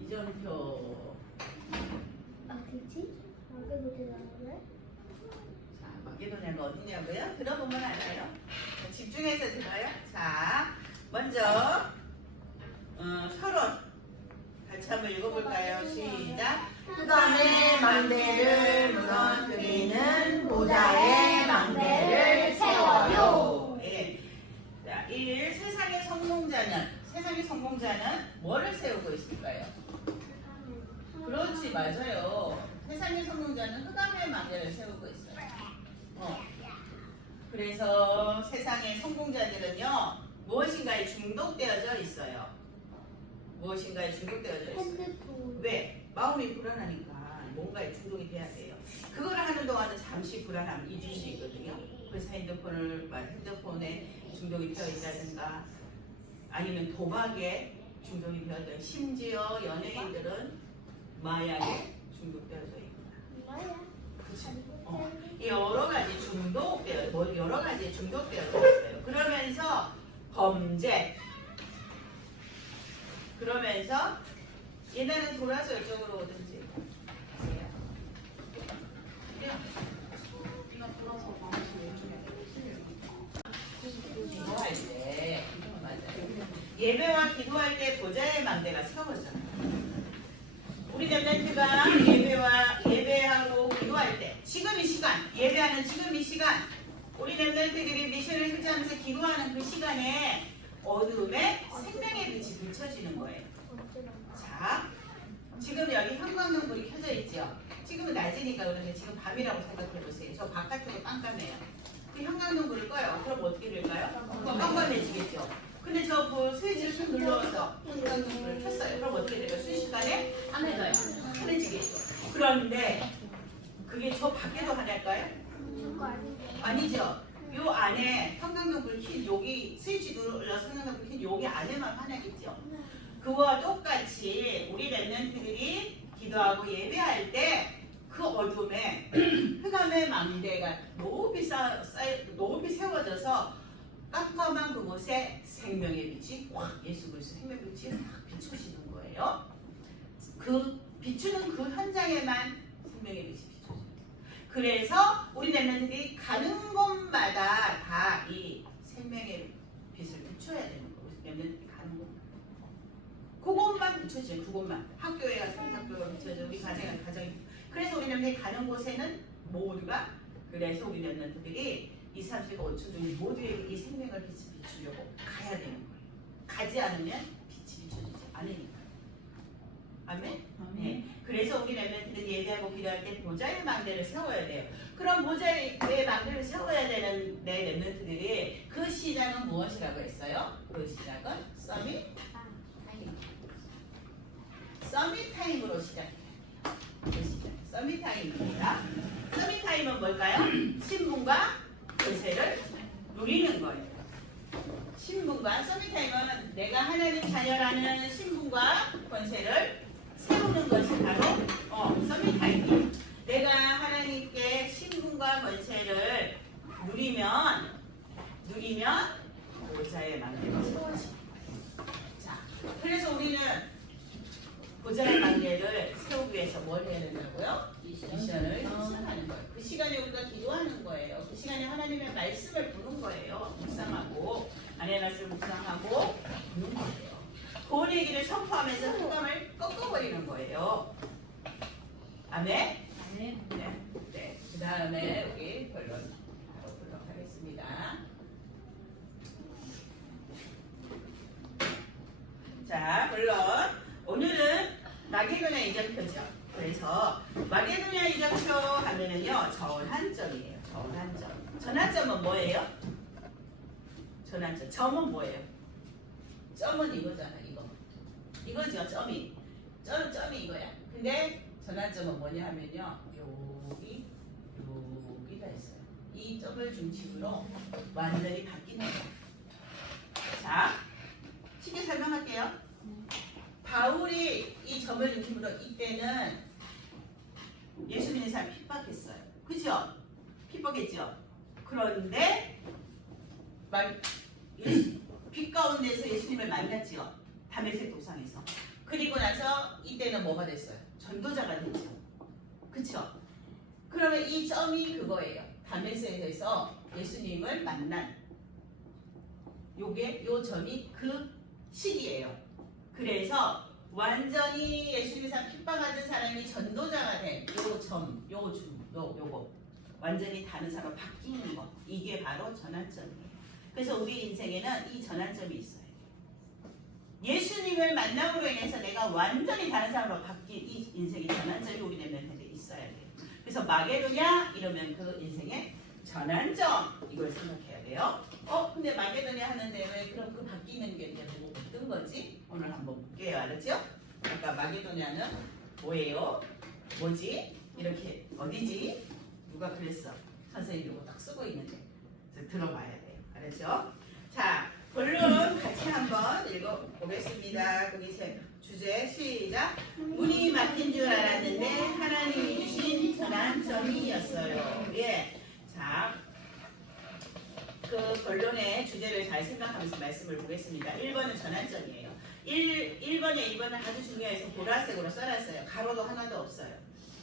이정표. 어디지? 마게도냐고요? 자, 마게도냐가 어디냐고요? 들어보면 알아요. 자, 집중해서 들어요. 자, 먼저 서론 같이 한번 읽어볼까요? 시작. 흑암의 망대를 무너뜨리는 보좌의 망대를 세워요. 예. 자, 1. 세상의 성공자는 뭐를 세우고 있을까요? 그렇지, 맞아요. 세상의 성공자는 흑암의 망대를 세우고 있어요. 그래서 세상의 성공자들은요, 무엇인가에 중독되어져 있어요. 무엇인가에 중독되어져 있어요. 핸드폰. 왜? 마음이 불안하니까 뭔가에 중독이 돼야 돼요. 그거를 하는 동안은 잠시 불안함 잊을 수 있거든요. 그래서 핸드폰에 중독이 되어 있다든가 아니면 도박에 중독이 되어 있다. 심지어 연예인들은 마약에 중독되어져 있구나. 뭐야? 그렇죠. 여러 가지 중독되어 있어요. 그러면서 범죄. 그러면서 옛날엔 돌아서 이쪽으로 오든지. 기도할 때, 예배와 기도할 때 보좌의 망대가 세워졌잖아요. 우리 랩런트가 예배하고 기도할 때, 지금 이 시간, 예배하는 지금 이 시간, 우리 랩런트들이 미션을 실천하면서 기도하는 그 시간에 어둠에 생명의 빛이 비춰지는 거예요. 자, 지금 여기 형광등불이 켜져 있죠? 지금은 낮이니까 그런데 지금 밤이라고 생각해 보세요. 저 바깥으로 깜깜해요. 그 형광등불을 꺼요. 그럼 어떻게 될까요? 깜깜해지겠죠? 근데 저 스위치를 쭉 눌러서 형광등불을 켰어요. 그럼 어떻게 될까요? 순식간에 하늘가요. 하늘지겠죠? 그런데 그게 저 밖에도 하늘까요? 아니죠? 요 안에 형광등불 킨 여기 스위치 눌러서 형광등불 킨 여기 안에만 하나겠죠? 그와 똑같이 우리 랩런트들이 기도하고 예배할 때 그 어둠에 흑암의 망대가 높이 세워져서 깜깜한 그곳에 생명의 빛이 확 예수 그리스도 생명의 빛이 확 비춰지는 거예요. 그 비추는 그 현장에만 생명의 빛이 비춰져요. 그래서 우리 랩런트들이 가는 곳마다 다 이 생명의 빛을 비춰야 되는 거예요. 랩런트들이 가는 곳. 그것만 비춰져요. 그것만. 학교에 가서 학교가 비춰져. 우리 가정이. 그래서 우리 랩런트들이 가는 곳에는 모두가 그래서 우리 랩런트들이 2, 3, 4, 5초 중에 모두에게 이 생명을 비추려고 가야 되는 거예요. 가지 않으면 빛이 비춰지지 않으니까. 아멘? 네. 그래서 우리 랩런트들이 예배하고 기도할 때 보좌의 망대를 세워야 돼요. 그럼 보좌의 망대를 세워야 되는 내 랩런트들이 그 시작은 무엇이라고 했어요? 그 시작은 서밋 타임으로 시작해요. 그 시작. 서밋 타임입니다. 서밋 타임은 뭘까요? 신분과 권세를 누리는 거예요. 신분과 서밋 타임은 내가 하나님 자녀라는 신분과 권세를 세우는 것이 바로 서밋 타임이에요. 내가 하나님께 신분과 권세를 누리면 보좌의 망대가 세워집니다. 자, 그래서 우리는 보좌의 망대를 세우기 위해서 뭘 해야 된다고요? 미션을 실천하는 거예요. 그 시간에 우리가 기도하는 거예요. 그 시간에 하나님의 말씀을 보는 거예요. 묵상하고 하나님의 말씀을 묵상하고 보는 거예요. 그 얘기를 선포하면서 흑암을 꺾어버리는 거예요. 아멘? 네. 그 다음에 여기 결론 바로 보도록 하겠습니다. 자, 결론. 오늘은 마게도냐 이정표죠. 그래서 마게도냐 이정표 하면은요 전환점이에요. 전환점은 뭐예요? 전환점. 점은 뭐예요? 점은 이거잖아. 이거죠. 점이 이거야. 근데 전환점은 뭐냐 하면요 여기다 있어요. 이 점을 중심으로 완전히 바뀌는 거예요. 자, 쉽게 설명할게요. 바울이 이 점을 중심으로 이때는 예수 믿는 사람 핍박했어요. 그죠? 핍박했죠? 그런데 빛 가운데서 예수님을 만났지요. 다메섹 도상에서. 그리고 나서 이때는 뭐가 됐어요? 전도자가 됐죠. 그쵸? 그러면 이 점이 그거예요. 다메섹에서 예수님을 만난 요 점이 그 시기예요. 그래서 완전히 예수님에서 핍박받은 사람이 전도자가 된 요 점, 요거 완전히 다른 사람으로 바뀌는 거, 이게 바로 전환점이에요. 그래서 우리 인생에는 이 전환점이 있어요. 예수님을 만남으로 인해서 내가 완전히 다른 사람으로 바뀐 이 인생의 전환점이 우리 내면에 있어야 돼요. 그래서 마게도냐 이러면 그 인생의 전환점, 이걸 생각해야 돼요. 근데 마게도냐 하는데 왜 그럼 그 바뀌는 게 이제 뭐 어떤 거지? 오늘 한번 볼게요. 알았죠? 아까 마게도냐는 뭐예요? 뭐지? 이렇게 어디지? 누가 그랬어? 선생님 이거 딱 쓰고 있는데 들어봐야 돼요. 알았죠? 자, 본론 같이 한번 읽어보겠습니다. 거기 주제 시작. 문이 막힌 줄 알았는데 하나님이 주신 전환점이었어요. 예. 자, 그 본론의 주제를 잘 생각하면서 말씀을 보겠습니다. 1번은 전환점이에요. 1번에 2번은 아주 중요해서 보라색으로 써놨어요. 가로도 하나도 없어요.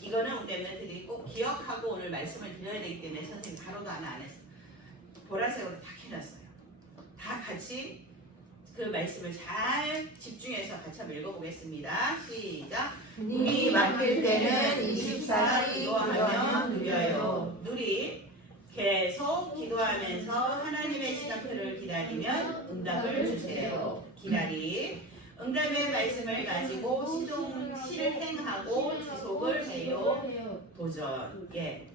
이거는 우리 멤버들이 꼭 기억하고 오늘 말씀을 드려야 되기 때문에 선생님 가로도 하나 안 했어요. 보라색으로 다 해놨어요. 다 같이 그 말씀을 잘 집중해서 같이 한번 읽어보겠습니다. 시작. 문이 막힐 때는 24시 기도하며 누려요. 누리 계속 기도하면서 하나님의 시간표를 기다리면 응답을 주세요. 기다리 응답의 말씀을 가지고 실행하고 지속을 해요. 도전. 예.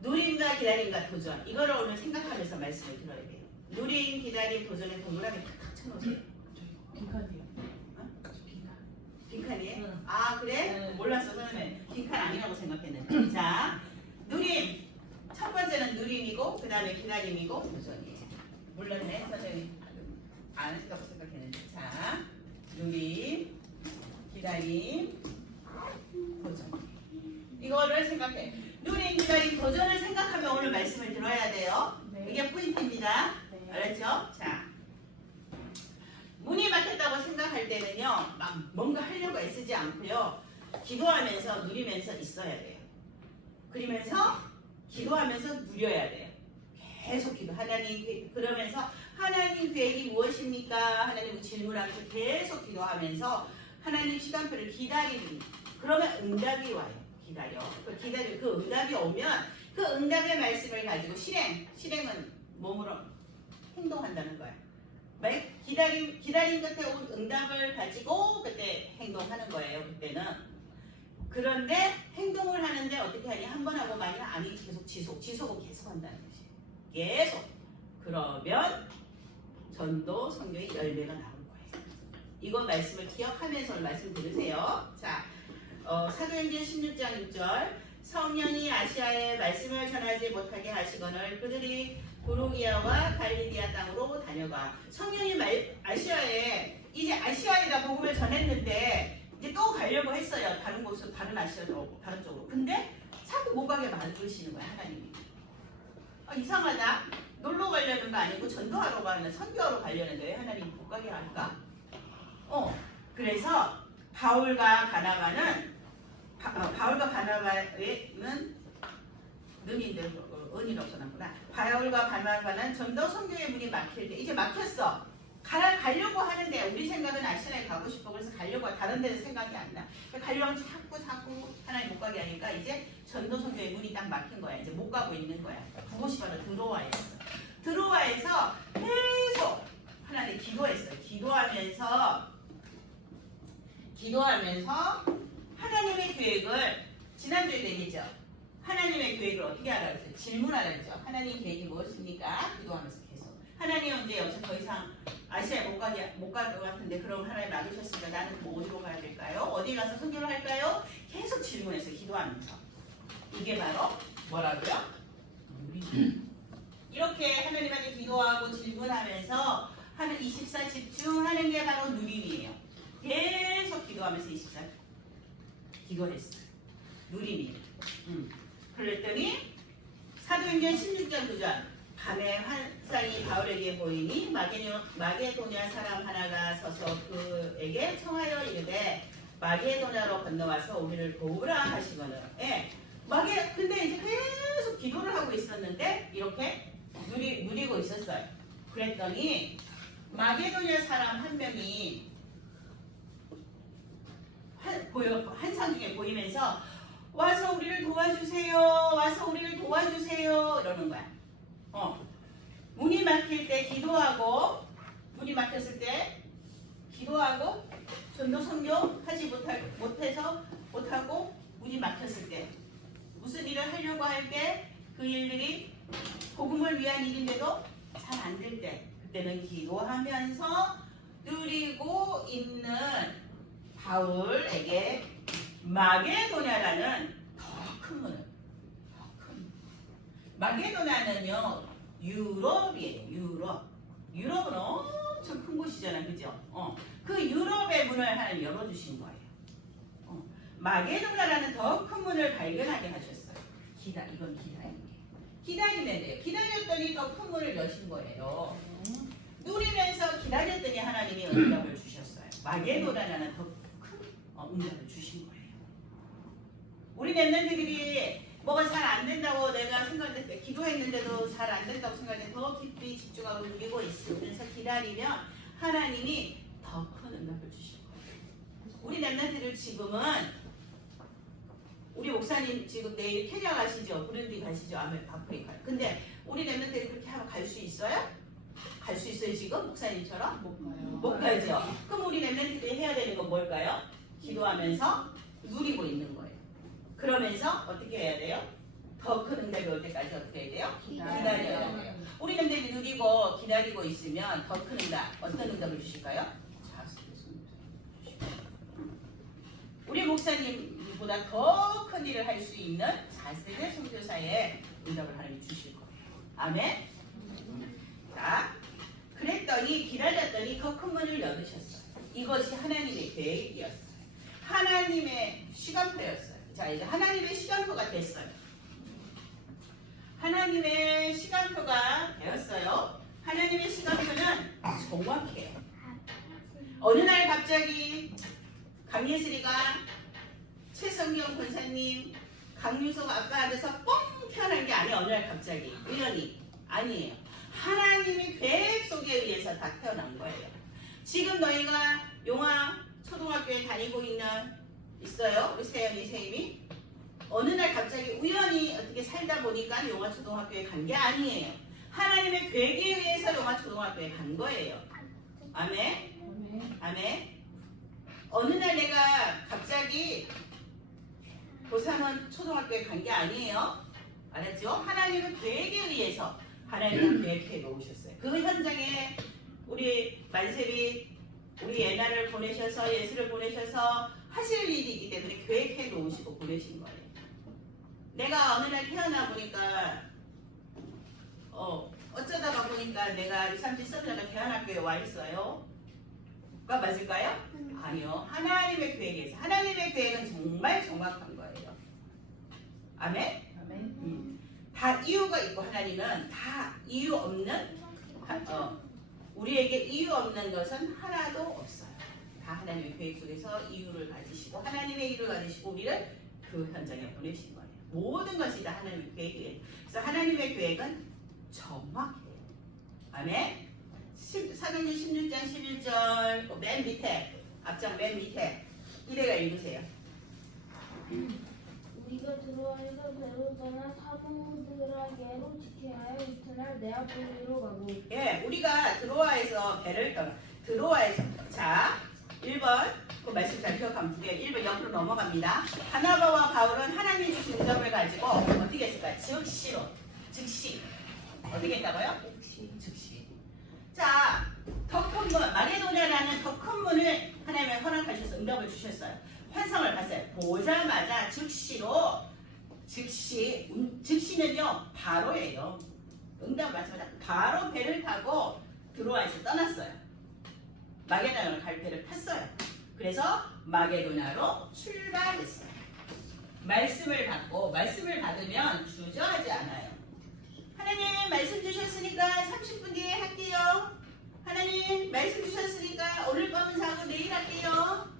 누림과 기다림과 도전. 이거를 오늘 생각하면서 말씀을 들어야 돼요. 누림, 기다림, 도전에 동그라미 탁탁 쳐놓으세요. 빈칸이요. 빈칸이에요? 응. 아 그래? 네. 몰랐어. 그러면 빈칸 아니라고 생각했는데. 자, 누림. 첫 번째는 누림이고 그 다음에 기다림이고 도전이에요. 물론네 선생님 안 했다고 생각했는데. 자, 누림, 기다림, 도전. 이거를 생각해. 누림, 기다림, 도전을 생각하면 오늘 말씀을 들어야 돼요. 네. 이게 포인트입니다. 네. 알았죠? 자, 문이 막혔다고 생각할 때는요, 막 뭔가 하려고 애쓰지 않고요, 기도하면서 누리면서 있어야 돼요. 그러면서 기도하면서 누려야 돼요. 계속 기도. 그러면서 하나님 계획이 무엇입니까? 하나님 질문하면서 계속 기도하면서 하나님 시간표를 기다리는. 그러면 응답이 와요. 기다려. 그 응답이 오면 그 응답의 말씀을 가지고 실행은 몸으로 행동한다는 거야. 기다림 끝에 온 응답을 가지고 그때 행동하는 거예요. 그때는. 그런데 행동을 하는데 어떻게 하니? 한 번 하고 많이 아니 계속 지속은 계속 한다는 거지. 계속. 그러면 전도 성경의 열매가 나올 거예요. 이건 말씀을 기억하면서 말씀 들으세요. 자, 사도행전 16장 6절. 성령이 아시아에 말씀을 전하지 못하게 하시거늘 그들이 부르기아와 갈릴리아 땅으로 다녀가. 성령이 아시아에 이제 아시아에다 복음을 전했는데 이제 또 가려고 했어요. 다른 곳으로, 다른 아시아로, 다른 쪽으로. 근데 자꾸 못 가게 만드시는 거야, 하나님이. 이상하다. 놀러 가려는 거 아니고 전도하러 가는, 선교하러 가려는데 왜 하나님이 못 가게 할까? 그래서 바울과 바나바는 눈인데 은이로 써놨구나. 바울과 바나바는 전도 선교의 문이 막힐 때 이제 막혔어. 가려고 하는데 우리 생각은 아시아에 가고 싶어. 그래서 가려고 다른 데는 생각이 안 나. 가려고 자꾸 하나님 못 가게 하니까 이제 전도 선교의 문이 딱 막힌 거야. 이제 못 가고 있는 거야. 그곳이 바로 드로아였어. 드로아에서 계속 하나님 기도했어요. 기도하면서 하나님의 계획을 지난주에 얘기했죠. 하나님의 계획을 어떻게 하라 그랬어요? 질문하라 그랬죠. 하나님 계획이 무엇입니까? 기도하면서 계속. 하나님은 이제 여기서 더 이상 아시아에 못 갈 것 같은데 그럼 하나님 막으셨으니까 나는 뭐 어디로 가야 될까요? 어디 가서 선교를 할까요? 계속 질문해서 기도하면서. 이게 바로 뭐라고요? 이렇게 하나님한테 기도하고 질문하면서 하는 24 집중하는 게 바로 누림이에요. 계속 기도하면서 24 기도했어요. 누림이. 그랬더니 사도행전 16장 9절 밤에 환상이 바울에게 보이니 마게도냐 사람 하나가 서서 그에게 청하여 이르되 마게도냐로 건너와서 우리를 도우라 하시거늘. 예. 근데 이제 계속 기도를 하고 있었는데 이렇게 누리고 있었어요. 그랬더니 마게도냐 사람 한 명이 환상 중에 보이면서 와서 우리를 도와주세요. 와서 우리를 도와주세요. 이러는 거야. 문이 막힐 때 기도하고, 문이 막혔을 때 기도하고 전도 성경하지 못하고 문이 막혔을 때 무슨 일을 하려고 할 때 그 일들이 복음을 위한 일인데도 잘 안 될 때 그때는 기도하면서 누리고 있는 바울에게 마게도냐라는 더 큰 문을 마게도냐는요 유럽이에요. 유럽은 엄청 큰 곳이잖아, 그죠? 그 유럽의 문을 하나님 열어주신 거예요. 마게도냐라는 더 큰 문을 발견하게 하셨어요. 이건 기다리면 돼요. 기다렸더니 더 큰 문을 여신 거예요. 누리면서 기다렸더니 하나님이 응답을 주셨어요. 마게도냐라는 더 큰 응답을 주신 거예요. 우리 랩런트들이 뭐가 잘 안 된다고 내가 생각할 때 기도했는데도 잘 안 된다고 생각할 때 더 깊이 집중하고 누리고 있으면서 기다리면 하나님이 더 큰 응답을 주실 거예요. 우리 랩런트들 지금은 우리 목사님 지금 내일 케냐 가시죠? 부르디 가시죠? 아프리카. 근데 우리 랩런트들이 그렇게 하면 갈 수 있어요? 갈 수 있어요 지금? 목사님처럼? 못 가죠. 그럼 우리 랩런트들이 해야 되는 건 뭘까요? 기도하면서 누리고 있는 거예요. 그러면서 어떻게 해야 돼요? 더 큰 응답이 올 때까지 어떻게 해야 돼요? 기다려야 돼요. 우리 랩런트들이 누리고 기다리고 있으면 더 큰 응답, 어떤 응답을 주실까요? 우리 목사님보다 더 큰 일을 할 수 있는 4세대 선교사의 응답을 하나님이 주실 거예요. 아멘? 자, 그랬더니 기다렸더니 더 큰 문을 열으셨어요. 이것이 하나님의 계획이었어요. 하나님의 시간표였어요. 자, 이제 하나님의 시간표가 됐어요. 하나님의 시간표가 되었어요. 하나님의 시간표는 정확해요. 어느 날 갑자기 강예슬이가 최성경 권사님, 강유석 아까 안에서 뻥 태어난 게 아니에요. 어느 날 갑자기 우연히 아니에요. 하나님의 계획 속에 의해서 다 태어난 거예요. 지금 너희가 용화 초등학교에 다니고 있어요. 우리 세연이 세임이 어느 날 갑자기 우연히 어떻게 살다 보니까 용화 초등학교에 간 게 아니에요. 하나님의 계획에 의해서 용화 초등학교에 간 거예요. 아멘. 아멘. 어느 날 내가 갑자기 고상원 초등학교에 간 게 아니에요. 알았죠? 하나님은 계획에 의해서 하나님은 계획해 놓으셨어요. 그 현장에 우리 만세비 우리 예나를 보내셔서 예수를 보내셔서 하실 일이 있기 때문에 계획해 놓으시고 보내신 거예요. 내가 어느 날 태어나 보니까 어쩌다가 보니까 내가 30 썸녀가 대한학교에 와 있어요. 가 맞을까요? 아니요. 하나님의 계획에서 하나님의 계획은 정말 정확한 거예요. 아멘? 다 이유가 있고 하나님은 다 이유 없는 우리에게 이유 없는 것은 하나도 없어요. 다 하나님의 계획 속에서 이유를 가지시고 하나님의 이유를 가지시고 우리를 그 현장에 보내신 거예요. 모든 것이 다 하나님의 계획이에요. 그래서 하나님의 계획은 정확해요. 아멘? 사도행전 16장 11절 맨 밑에 앞장 맨 밑에 이래가 읽으세요. 우리가 들어와서 배로 떠나 사무드라게로 지켜야 할 이튿날 네아폴리로 가고. 예, 우리가 드로아에서 배를 떠나 드로아에서 자 1번 그 말씀 잘 기억하면 돼요. 1번 옆으로 넘어갑니다. 바나바와 바울은 하나님의 주신 응답을 가지고 어떻게 했을까요? 즉시 어떻게 했다고요? 즉시. 자, 더 큰 문, 마게도냐라는 더 큰 문을 하나님이 허락하셔서 응답을 주셨어요. 환상을 봤어요. 보자마자 즉시는요 바로예요. 응답을 받자마자 바로 배를 타고 들어와서 떠났어요. 마게도냐로 갈 배를 탔어요. 그래서 마게도냐로 출발했어요. 말씀을 받고 말씀을 받으면 주저하지 않아요. 하나님 말씀 주셨으니까 30분 뒤에 할게요. 하나님 말씀 주셨으니까 오늘 밤은 자고 내일 할게요.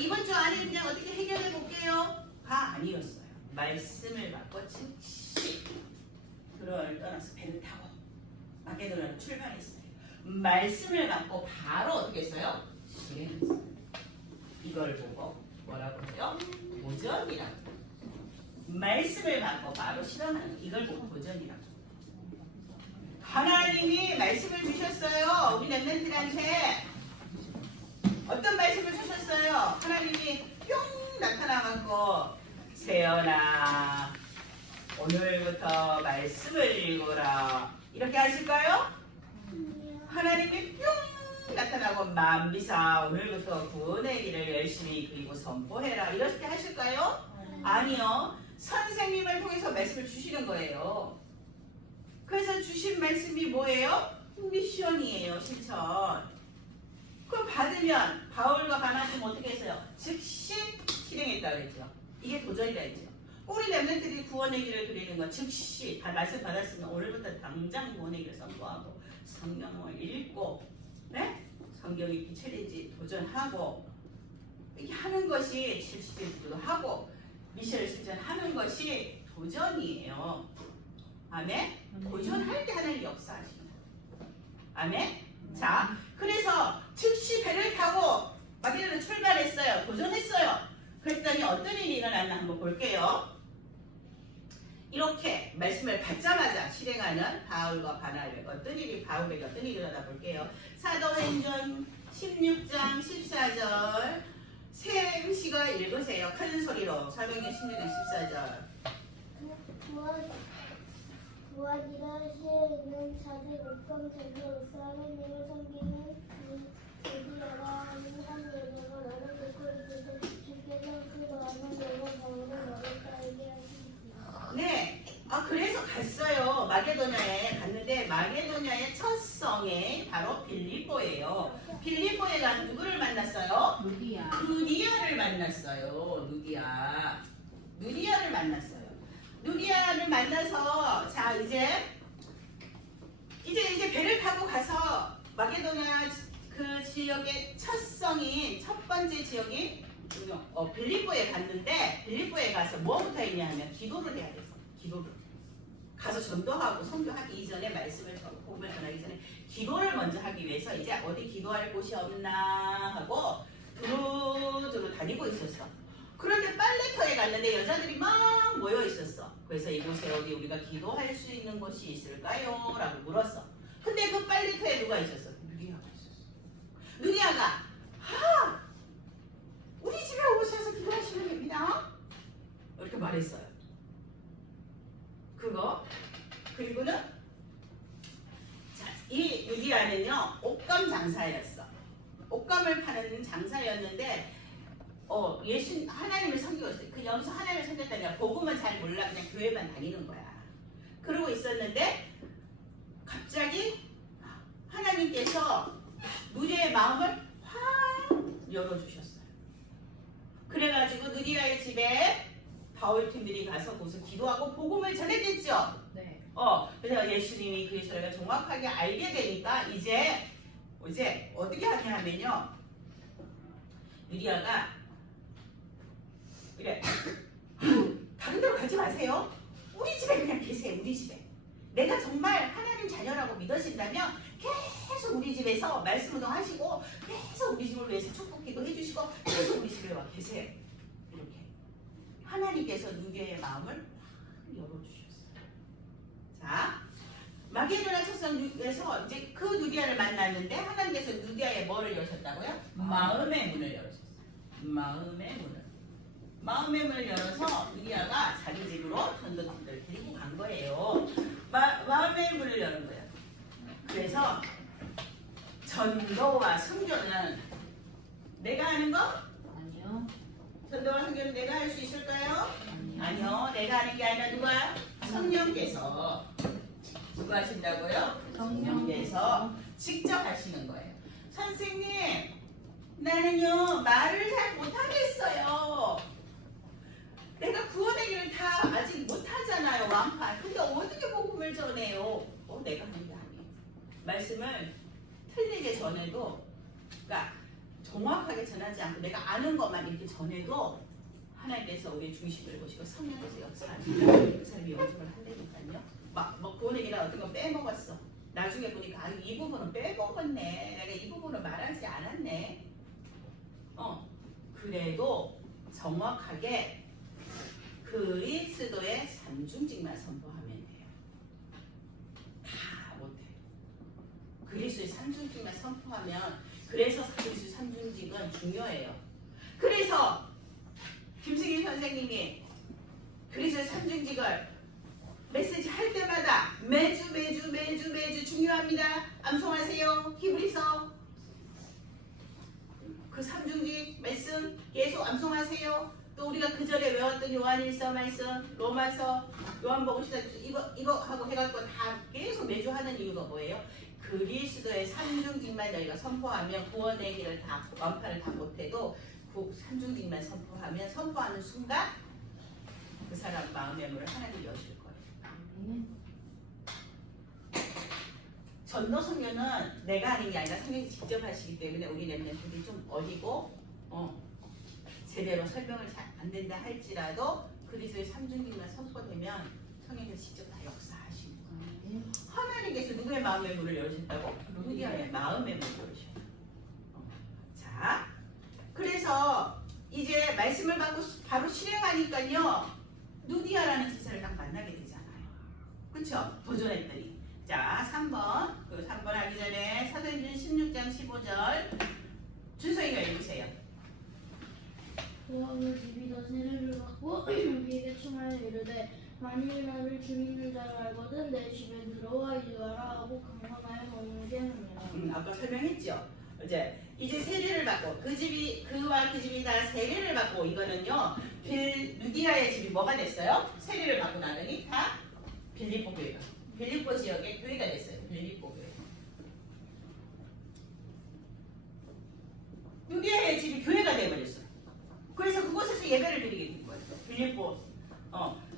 이번 주 안에 그냥 어떻게 해결해 볼게요. 가 아니었어요. 말씀을 받고 즉시 그를 떠나서 배를 타고 마게도냐로 출발했어요. 말씀을 받고 바로 어떻게 했어요? 실행했어요. 이걸 보고 뭐라고 해요? 도전이라고. 말씀을 받고 바로 실행하는 이걸 보고 도전이라고. 하나님이 말씀을 주셨어요. 우리 렘넌트들한테 어떤 말씀을 주셨어요? 하나님이 뿅 나타나갖고 세연아 오늘부터 말씀을 읽어라 이렇게 하실까요? 하나님이 뿅 나타나고 만비사 오늘부터 구원의 길을 열심히 그리고 선포해라 이렇게 하실까요? 아니요. 선생님을 통해서 말씀을 주시는 거예요. 그래서 주신 말씀이 뭐예요? 미션이에요. 실천. 그럼 받으면 바울과 바나바는 어떻게 했어요? 즉시 실행했다 그랬죠. 이게 도전이라 했죠. 우리 렘넌트들이 구원의 길을 그리는 건 즉시 말씀 받았으면 오늘부터 당장 구원의 길을 선포하고 성경을 읽고 네? 성경이 비춰진지 도전하고 이렇게 하는 것이 실시도 하고 미션을 실천하는 것이 도전이에요. 아멘? 도전할 때 하나님 역사하십니다. 아멘? 자, 그래서 즉시 배를 타고 마게도냐로 출발했어요. 도전했어요. 그랬더니 어떤 일이 일어났나 한번 볼게요. 이렇게 말씀을 받자마자 실행하는 바울과 바나바에게 어떤 일이 일어나 볼게요. 사도행전 16장 14절 샘씨가 읽으세요. 큰 소리로. 사도행전 16장 14절. 부하기라시에 있는 자들 옥강 전도로서 하나님을 섬기는 루디아라 하는 한 여자가 나를 듣고 있어서 주께서 그 마음을 열어 바울을 너를 따르게 하시니라. 네. 그래서 갔어요. 마게도냐에 갔는데 마게도냐의 첫 성에 바로 빌립보예요. 빌립보에 가서 누구를 만났어요? 루디아를 만났어요. 루디아를 만났어요. 루디아를 만나서 자 이제 배를 타고 가서 마게도냐 그 지역의 첫 성인 첫 번째 지역인 빌립보에 갔는데 빌립보에 가서 뭐부터 했냐 하면 기도를 해야 돼서 기도를 가서 전도하고 선교하기 이전에 말씀을 복음을 전하기 전에 기도를 먼저 하기 위해서 이제 어디 기도할 곳이 없나 하고 두루두루 다니고 있었어. 그런데 빨래터에 갔는데 여자들이 막 모여 있었어. 그래서 이곳에 어디 우리가 기도할 수 있는 곳이 있을까요? 라고 물었어. 근데 그 빨래터에 누가 있었어? 누리아가 있었어. 누리아가 우리 집에 오셔서 기도하시면 됩니다. 이렇게 말했어요. 그리고는 자, 이 누리아는요 옷감 장사였어. 옷감을 파는 장사였는데 하나님을 섬기었어요. 여기서 하나님을 섬겼다니까 복음은 잘 몰라 그냥 교회만 다니는 거야. 그러고 있었는데 갑자기 하나님께서 누리아의 마음을 확 열어주셨어요. 그래가지고 누리아의 집에 바울팀들이 가서 거기서 기도하고 복음을 전했겠죠. 네. 그래서 예수님이 그 예수를 정확하게 알게 되니까 이제 어떻게 하냐 하면요. 누리아가 이래 다른 데로 가지 마세요. 우리 집에 그냥 계세요. 우리 집에. 내가 정말 하나님 자녀라고 믿으신다면 계속 우리 집에서 말씀 운동하시고 계속 우리 집을 위해서 축복기도 해주시고 계속 우리 집에 와 계세요. 이렇게 하나님께서 누리아의 마음을 확 열어주셨어요. 자, 마게도냐 첫성에서 이제 그 누리아를 만났는데 하나님께서 누리아의 뭐를 여셨다고요? 마음의 문을 열으셨어요. 마음의 문을 열어서 누리아가 자기 집으로 전도팀들을 데리고 간 거예요. 마음의 문을 여는 거예요. 그래서 전도와 선교는 내가 하는 거? 아니요. 전도와 선교는 내가 할 수 있을까요? 아니요. 내가 하는 게 아니라 누가? 성령께서. 누가 하신다고요? 성령께서 직접 하시는 거예요. 선생님, 나는요 말을 잘 못하겠어요. 내가 구원의 길을 다 아직 못하잖아요. 완판. 근데 어떻게 복음을 말씀을 전해요. 내가 하는 게 아니에요. 말씀을 틀리게 전해도, 그러니까 정확하게 전하지 않고 내가 아는 것만 이렇게 전해도 하나님께서 우리의 중심을 보시고 성령께서 역사하시고 그 사람이 영접을 한다니까요. 뭐 본인이나 어떤 거 빼먹었어. 나중에 보니까 이 부분은 빼먹었네. 내가 이 부분을 말하지 않았네. 그래도 정확하게 그리스도의 삼중직만 선포하면 돼요. 다 못해. 그리스도의 삼중직만 선포하면, 그래서 그리스도의 삼중직은 중요해요. 그래서 김승희 선생님이 그리스도의 삼중직을 메시지 할 때마다 매주 중요합니다. 암송하세요. 히브리서 그 삼중직 말씀 계속 암송하세요. 또 우리가 그 전에 외웠던 요한일서 말씀, 로마서, 요한복음서 이거 하고 해갖고 다 계속 매주 하는 이유가 뭐예요? 그리스도의 삼중직만 너희가 선포하면 구원의 길을 다 완파를 다 못해도 그 삼중직만 선포하는 순간 그 사람 마음의 문을 하나님 여실 거예요. 전도 성교는 내가 하는 게 아니라 성령이 직접 하시기 때문에 우리 렘넌트들이 좀 어리고 제대로 설명을 잘 안 된다 할지라도 그리스도의 삼중직만 선포되면 성령께서 직접 다 역사하시는 거예요. 하나님께서 누구의 마음의 문을 열으신다고? 누구의 마음의 문을 열으셔요. 자, 그래서 이제 말씀을 받고 바로 실행하니까요, 누디아라는 제자를 딱 만나게 되잖아요. 그쵸? 도전했더니. 자, 3번. 그 3번 하기 전에 사도행전 16장 15절 준성이가 읽으세요. 그와 그 집이 더 세례를 받고 우리에게 청하여 이르되 만일 나를 주 믿는 자로 알거든 내 집에 들어와 이르라 하고 강권하여 머물게 하느니라. 아까 설명했죠. 이제 세례를 받고 그와 그 집이 다 세례를 받고, 이거는요 루디아의 집이 뭐가 됐어요? 세례를 받고 나더니 다 빌립보 교회가, 빌립보 지역의 교회가 됐어요. 빌립보 교회. 루디아의 집이 교회가 되어버렸어요. 그래서 그곳에서 예배를 드리게 된 거예요. 빌립보,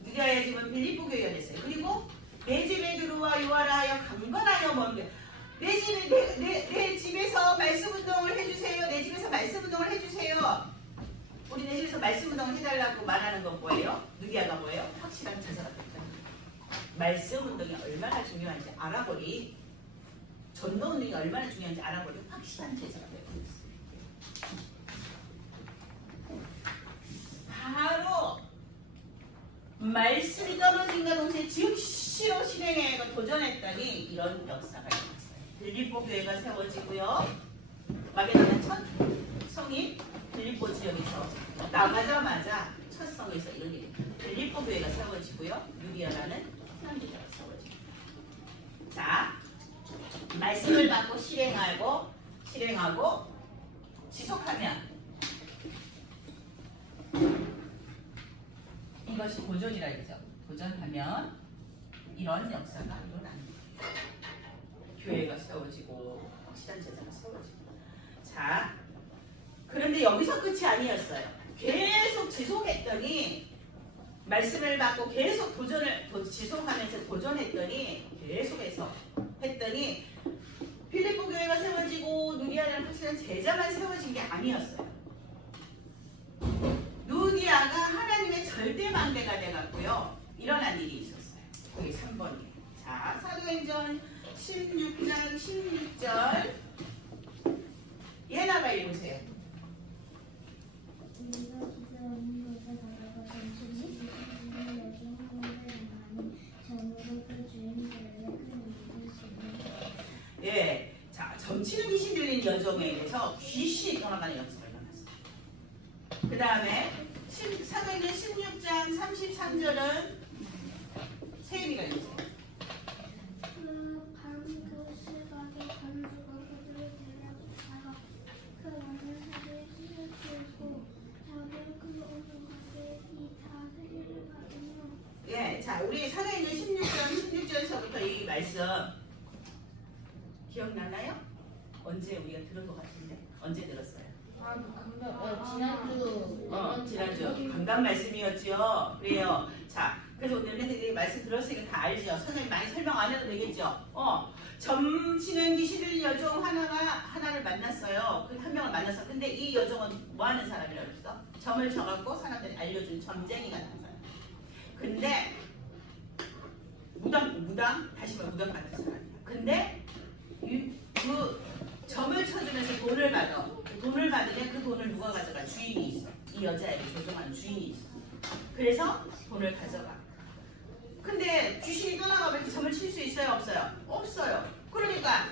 루디아의 집은 빌립보 교회가 됐어요. 그리고 내 집에 들어와 요하라 하여 강건하여 머물게. 내 집에서 말씀 운동을 해주세요. 내 집에서 말씀 운동을 해주세요. 우리 내 집에서 말씀 운동을 해달라고 말하는 건 뭐예요? 누기야가 뭐예요? 확실한 제자가 됐죠. 말씀 운동이 얼마나 중요한지 알아보니, 전도 운동이 얼마나 중요한지 알아보니 확실한 제자가 되어버렸어요. 바로 말씀이 떨어진과 동시에 즉시로 실행에 도전했더니 이런 역사가 있었어요. 빌립보 교회가 세워지고요. 마게도나 첫 성인 빌립보 지역에서 나가자마자 첫 성에서 이런 일이, 빌립보 교회가 세워지고요. 루디아라는 현지자가 세워지고. 자, 말씀을 받고 실행하고 지속하면 이것이 도전이라 그러죠. 도전하면 이런 역사가 일어납니다. 교회가 세워지고 확실한 제자가 세워지고. 자, 그런데 여기서 끝이 아니었어요. 계속 지속했더니, 말씀을 받고 계속 지속하면서 도전했더니, 계속해서 했더니 빌립보 교회가 세워지고 누디아라는 확실한 제자만 세워진 게 아니었어요. 누디아가 하나님의 절대 망대가 돼갖고요, 일어난 일이 있었어요. 거기 3번이에요. 자, 사도행전 16장 16절 예나가 읽으세요. 예, 자, 점치는 귀신 들린 여종에 의해서 귀신이 떠나가는 역사가 일어났어요. 그 다음에 사도행전 16장 33절은 세임이가 읽으세요. 예, 자, 우리 사도행전 16장 16절서부터 이 말씀 기억나나요? 언제 우리가 들은 것 같은데? 언제 들었어요? 지난주 지난주 강단 말씀이었죠. 그래요. 자, 그 그래서 오늘 애들이 말씀 들었으니까 다 알죠. 선생님 많이 설명 안 해도 되겠죠. 점치는 귀신 들린 여종 하나를 만났어요. 그 한 명을 만났어. 근데 이 여종은 뭐 하는 사람이라고 했어? 점을 쳐갖고 사람들이 알려준 점쟁이 같은 사람. 근데 무당 다시 말해 무당 같은 사람이야. 근데 그 점을 쳐주면서 돈을 받아. 돈을 받으면 그 돈을 누가 가져가? 주인이 있어. 이 여자애를 조종하는 주인이 있어. 그래서 돈을 가져가. 근데 귀신이 떠나가면 점을 칠 수 있어요? 없어요? 없어요. 그러니까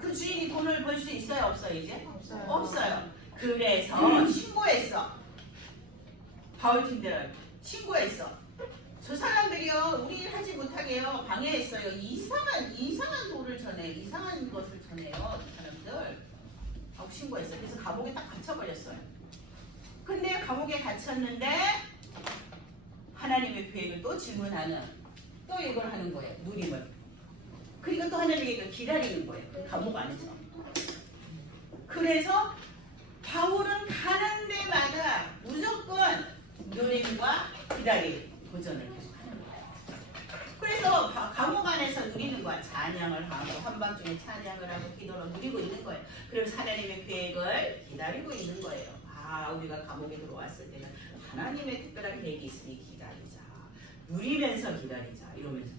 그 주인이 돈을 벌 수 있어요? 없어요 이제? 없어요. 그래서 신고했어. 바울팀들 신고했어. 저 사람들이요 우리 일 하지 못하게요 방해했어요. 이상한 도를 전해, 이상한 것을 전해요. 저 사람들 하고 신고했어요. 그래서 감옥에 딱 갇혀버렸어요. 근데 감옥에 갇혔는데 하나님의 계획을 또 질문하는, 또 이걸 하는 거예요. 누림을. 그리고 또 하나님의 계획을 기다리는 거예요. 그 감옥 안에서. 그래서 바울은 가는 데마다 무조건 누림과 기다림, 도전을 계속하는 거예요. 그래서 감옥 안에서 누리는 거야. 찬양을 하고 한밤중에 찬양을 하고 기도를 누리고 있는 거예요. 그래서 하나님의 계획을 기다리고 있는 거예요. 우리가 감옥에 들어왔을 때는 하나님의 특별한 계획이 있으니 기다리자. 누리면서 기다리자. 이러면서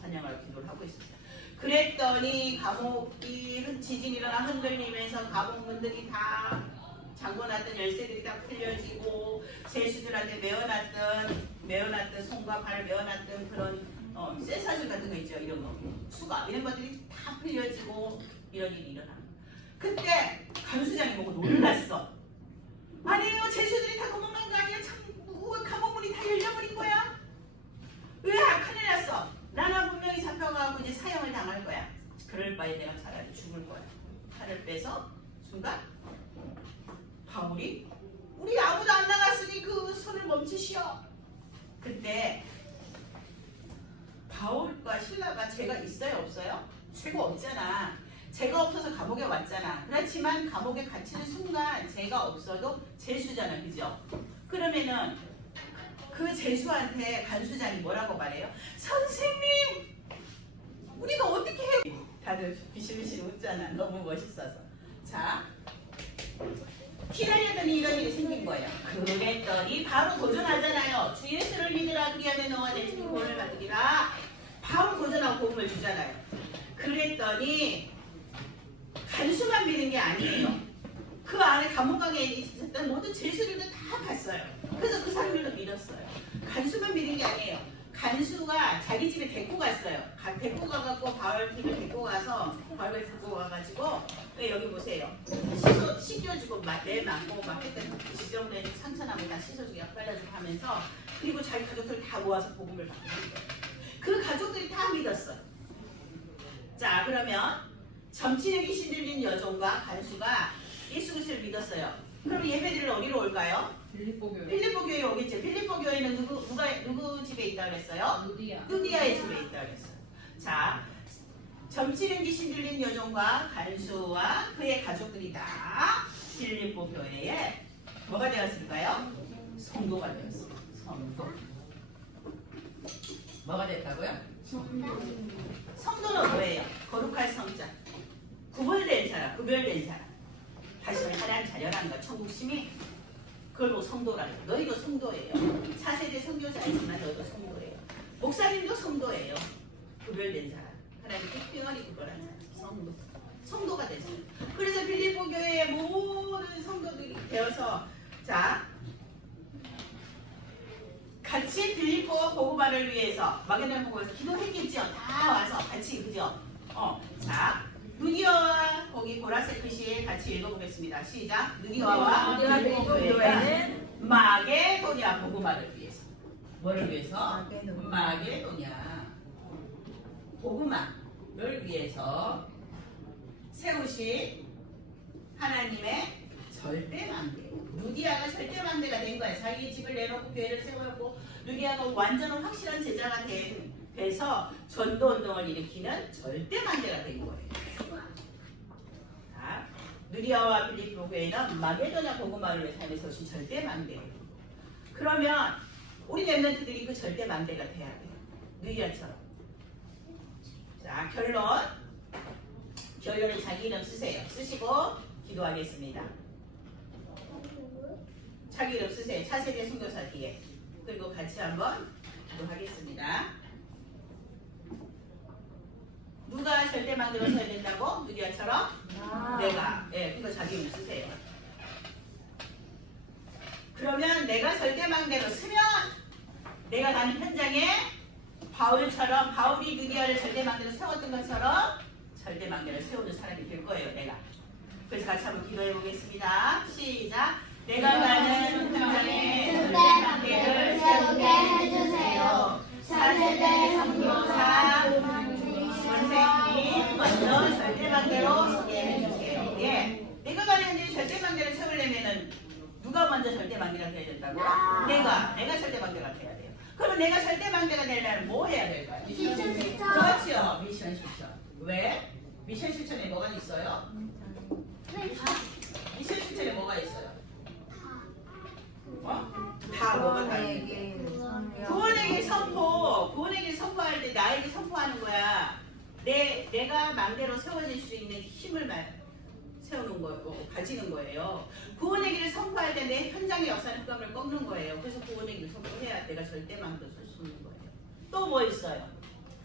찬양을 기도를 하고 있었어요. 그랬더니 감옥이 지진이 일어나 흔들리면서 감옥 문들이 다 잠궈놨던 열쇠들이 다 풀려지고 제수들한테 메어놨던 손과 발을 메어놨던 그런 쇠사슬 같은 거 있죠. 이런 거 수갑 이런 것들이 다 풀려지고 이런 일이 일어나는 거예요. 그때 간수장이 보고 놀랐어. 아니에요, 제수들이 다 도망간 거 아니야? 참 감옥 문이 다 열려버린 거야? 왜? 큰일 났어. 나나 분명히 잡혀가고 이제 사형을 당할 거야. 그럴 바에 내가 차라리 죽을 거야. 칼을 빼서 순간 바울이 우리 아무도 안 나갔으니 그 손을 멈추시오. 그때 바울과 신라가 죄가 있어요 없어요? 죄가 없잖아. 죄가 없어서 감옥에 왔잖아. 그렇지만 감옥에 갇히는 순간 죄가 없어도 죄수잖아. 그죠? 그러면은 그 죄수한테 간수장이 뭐라고 말해요? 선생님! 우리가 어떻게 해요? 다들 비실비실 웃잖아. 너무 멋있어서. 자, 기다렸더니 이런 일이 생긴 거예요. 그랬더니 바로 도전하잖아요. 주 예수를 믿으라 그리하면 너와 내 집이 구원을 받으리라. 바로 도전하고 복음을 주잖아요. 그랬더니 간수만 믿은 게 아니에요. 그 안에 감옥강에 있었던 모든 죄수들도 다 봤어요. 그래서 그 사람들도 믿었어요. 간수만 믿은 게 아니에요. 간수가 자기 집에 데리고 갔어요. 데리고 가갖고 바울팀을 데리고 가서 바울을 데리고 와가지고 여기 보세요. 씻겨주고 내 맞고 막 했던 지저분한 상처나무 다 씻어주고 약 발라주고 하면서 그리고 자기 가족들 다 모아서 복음을 받게 한 거예요. 그 가족들이 다 믿었어요. 자, 그러면 점치는 귀신 들린 여종과 간수가 예수 그리스도를 믿었어요. 그럼 예배드리러 어디로 올까요? 빌립보 교회. 빌립보 교회에 오겠죠. 빌립보 교회는 누구 집에 있다 그랬어요? 누디아의 집에 있다 그랬어요. 자, 점치는 귀신 들린 여종과 간수와 그의 가족들이 다 빌립보 교회에 뭐가 되었을까요? 성도가 되었어요. 성도. 뭐가 됐다고요? 성도는 뭐예요? 거룩할 성자. 구별된 사람. 다시 말해 하나님 자녀라는 거. 천국심이 그걸 보고 성도라는 거. 너희도 성도예요. 4세대 선교사이지만 너희도 성도예요. 목사님도 성도예요. 구별된 사람. 하나님 특별히 구별한 사람. 성도가 됐어요. 그래서 빌립보 교회의 모든 성도들이 되어서 자 같이 빌립보 복음화를 위해서 마게도냐 복음에서 기도했겠죠. 다 와서 같이 그죠? 자 누디아와 거기 보라색 글씨에 같이 읽어보겠습니다. 시작. 누디아와 빌립보 교회는 마게도냐 복음화를 위해서. 뭐를 위해서? 마게도냐 복음화를 위해서 세우신 하나님의 절대망대. 누디아가 절대망대가 된 거야. 자기 집을 내놓고 교회를 세웠고 누디아가 완전한 확실한 제자가 돼서 전도운동을 일으키는 절대망대가 된 거예요. 자, 누디아와 빌립보 교회는 마게도냐 복음화를 위해 삶에 서신 절대망대. 그러면 우리 랩런트들이 그 절대 반대가 돼야 돼요. 누이야처럼. 자, 결론은 자기 이름 쓰세요. 쓰시고 기도하겠습니다. 자기 이름 쓰세요. 차세대 선교사 뒤에. 그리고 같이 한번 기도하겠습니다. 누가 절대 만들어서야 된다고? 누리아처럼? 내가. 예, 그거 자기 이름 쓰세요. 그러면 내가 절대망대로 쓰면 내가 가는 현장에 바울처럼 바울이 누리아를 절대망대로 세웠던 것처럼 절대망대를 세우는 사람이 될 거예요. 내가. 그래서 같이 한번 기도해 보겠습니다. 시작. 내가 가는 현장에 절대망대를 세우게 해주세요. 4세대 선교사 선생님 먼저 절대망대로 소개해 주세요. 예. 내가 가는 현장에 절대망대를 세우려면은 누가 먼저 절대망대가 돼야 된다고? 내가 절대망대가 돼야 돼요. 그러면 내가 절대망대가 되려면 뭐 해야 될까요? 미션 실천. 그렇죠. 미션 실천. 왜? 미션 실천에 뭐가 있어요? 미션 실천에 뭐가 있어요? 다 뭐가 다 있는데. 구원에게 선포할 때 나에게 선포하는 거야. 내가 맘대로 세워질 수 있는 힘을 세우는 거고 가지는 거예요. 구원의 길을 선포할 때 내 현장의 역사는 흑암을 꺾는 거예요. 그래서 구원의 길을 선포해야 내가 절대 마음대로 설 수 있는 거예요. 또 뭐 있어요?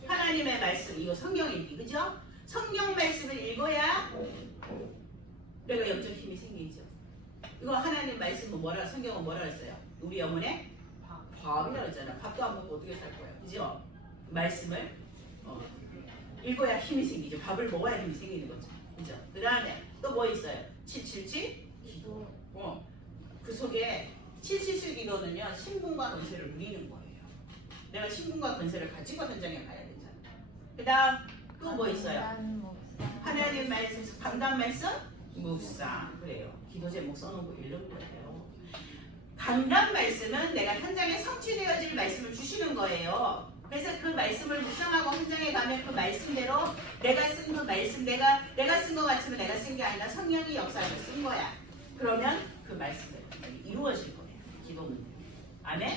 하나님의 말씀, 이거 성경 읽기, 그죠? 성경 말씀을 읽어야 내가 영적 힘이 생기죠. 이거 하나님 말씀은 성경은 뭐라 했어요? 우리 영혼에 밥이라고 했잖아. 밥도 안 먹고 어떻게 살 거야, 그죠? 말씀을 읽어야 힘이 생기죠. 밥을 먹어야 힘이 생기는 거죠. 그죠? 그 다음에 또 뭐 있어요? 777 기도. 그 속에 777 기도는요, 신분과 권세를 누리는 거예요. 내가 신분과 권세를 가지고 현장에 가야 되잖아. 그 다음 또 뭐 있어요? 하나님 말씀, 강단 말씀, 묵상. 그래요. 기도 제목 써놓고 읽는 거예요. 강단 말씀은 내가 현장에 성취되어질 말씀을 주시는 거예요. 그래서 그 말씀을 묵상하고 현장에 가면 그 말씀대로 내가 쓴 그 말씀, 내가 쓴 것 같으면 내가 쓴 게 아니라 성령이 역사를 쓴 거야. 그러면 그 말씀대로 이루어질 거예요. 기도는. 아멘?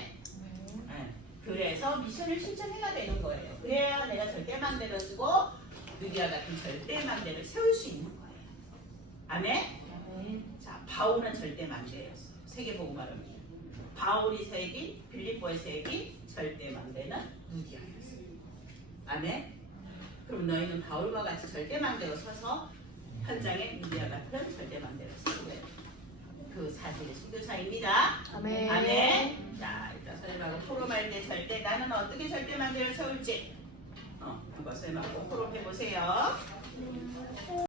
네. 그래서 미션을 실천해야 되는 거예요. 그래야 내가 절대맘대로 쓰고 누리아 같은 절대맘대를 세울 수 있는 거예요. 아멘? 자, 바울은 절대맘대였어요. 세계복음화를. 바울이 새긴 빌립보의 새긴 절대맘대는 누리아였어요. 아멘? 그럼 너희는 바울과 같이 절대맘대로 서서 현장에 누리아 같은 절대맘대로 서고 그 4세대 선교사입니다. 아멘. 아멘. 자, 일단 선생님하고 포럼할 때 절대 나는 어떻게 절대맘대로 세울지 한번 선생님하고 포럼해 보세요.